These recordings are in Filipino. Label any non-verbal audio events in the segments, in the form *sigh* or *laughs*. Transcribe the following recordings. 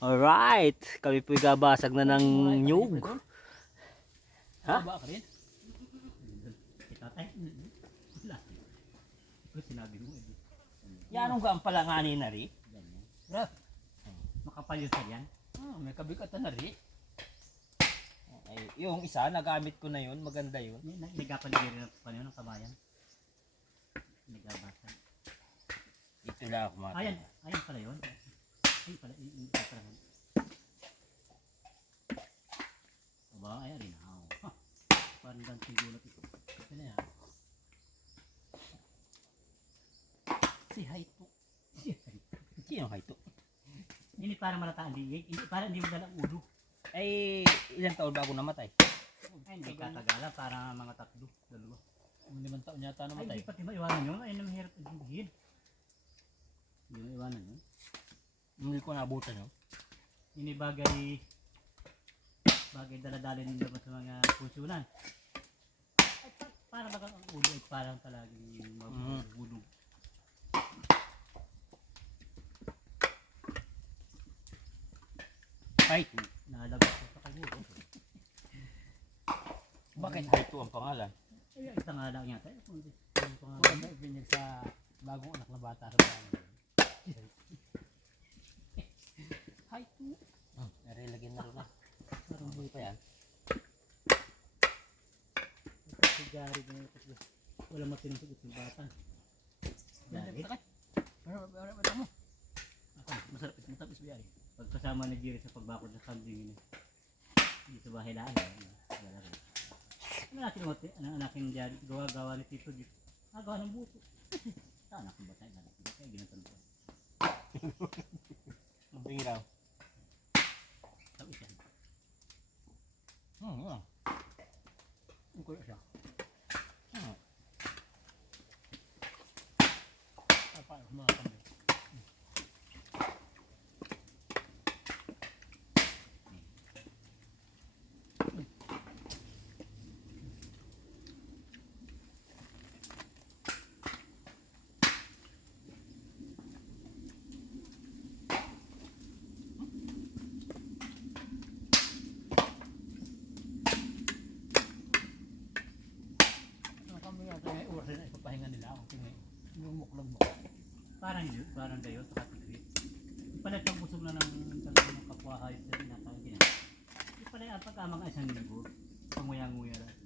Alright, kami po'y gabasag na ng nyug. Ha? Ba ka rin? Sinabi mo. Eh. Yan ang gaan pala nga ni Nari. Ganyan. Bro, makapal yun sa yan. Ah, may kabikatan na rin. Ay, yung isa, nagamit ko na yun. Maganda yun. Nagkapaligiri ng panyo ng kabayan. Nagabasa. Ito lang ako mga. Ayan, ayan pala yun. Ay pala, hindi pa. Aba, ayan rin. Oh. Ha, parang ganting gulat ito. Ito na yan. Si Haito. Si Haito. Sino kayo? Hindi parang malataan liig. Hindi parang hindi mo dalang ulo. Ay, ilang taon bago namatay? Ay, hindi katagalan. Parang mga tatlo. Dalawa. Limang taon yata Ay, hindi pati maiwanan yun. Ay, namahirap intindihin. Hindi maiwanan yun. Hindi ko nabutan yun. Ini bagay bagay daladalin nila sa mga pusunan. Ay, pa, para baka ang ulo ay parang palaging mabulog. Ay, Nalabas ko sa kaguro. bakit Haito ang pangalan? Ay, kung hindi. Yung Ano pangalan. ibinig sa bagong anak na bata sa bayan? Ay, ito. Hmm, narilagyan na rin na. Parang Buhay pa yan. Gary na ito. Wala matinusog itong bata. Gary. Ano, ano, ano mo? Ako, masarap ito. Matapos biyari. Pagkasama ni Jerry sa pagbakod ng kambing ini. Dito sa bahay laan. Wala rin. Ano natin mo? Ano ang aking Jerry? Gawa-gawa ni Tito dito. Ah, gawa ng buto. Saan akong batay? Anak ko batay. Ginatan ko. *laughs* Ang biraw. Tapos yan. Hmm, hmm. Ang kuya siya. Hmm. Apa, mga kambing. Ang kambing natin ay oras na ipapahinga nila ako tingin. Yung muklag mo. Parang yun, parang gayo sa katigri. Ipalit ang busog na ng talaga ng kapwa hayop sa tinatawag yan. Ipalit ang pagkamang isang linggo. Panguya-nguya lang.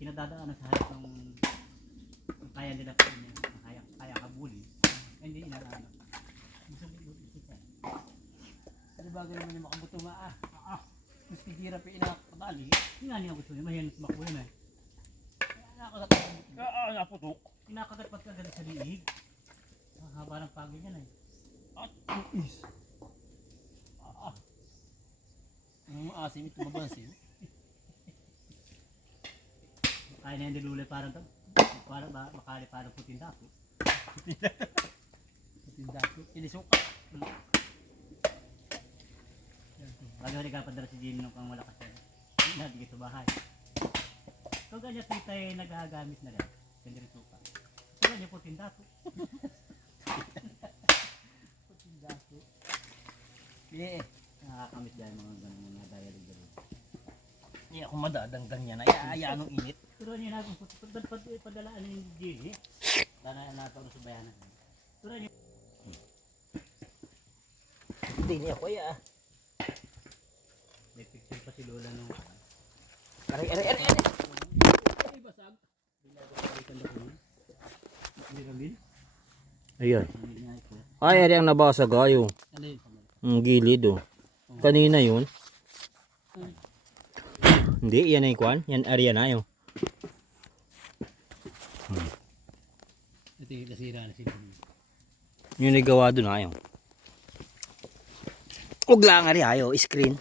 Kinadadaanan sa hayop ng kaya nila pa niya. Kaya, kaya kabuli. Hindi inaano. Busog busog busog yan. Ano bagay naman yung makabuto nga ah? Ah, mas kidira pa inakabali. Yung nga niya gusto niya, mahiyan makuha na eh. Nakakagat. Ah, naputok. Kinakagat pag kagalit sa liig. Ang haba ng pagod yan eh. At is. Ah. Ang maasim ito mabansin. Kaya na yung dilulay parang parang ba, makali parang puting dako. Tindato. Ilisuka. Lagi ko nagpapadala si Jimmy nung kang malakas yan. Hindi dito bahay. So ganyan tita ay nagagamit na rin. Ganda rin suka. So ganyan puting dako. *laughs* Eh, Nakakamit dahil mga ganun mga diary ganun. hindi ako madadanggan yan. Ay, ay, anong init. Pero niya na kung pad pad padalaan ni Jimmy. Dana na nato sa bayanan. Pero niya Hindi niya ko ya. may picture pa si Lola nung Aray, aray, aray, aray. Ay basag. Balikan na ko. Hindi ramin. Ayun. Hindi niya ito. Ay, ari ang nabasag ayo. Alin? Ang gilid oh. Kanina yun. Hindi, yan ay kwan. Yan area na yun. Ito yung nasira na sila. Yung nagawa doon ayo. Huwag lang ari ayo, screen.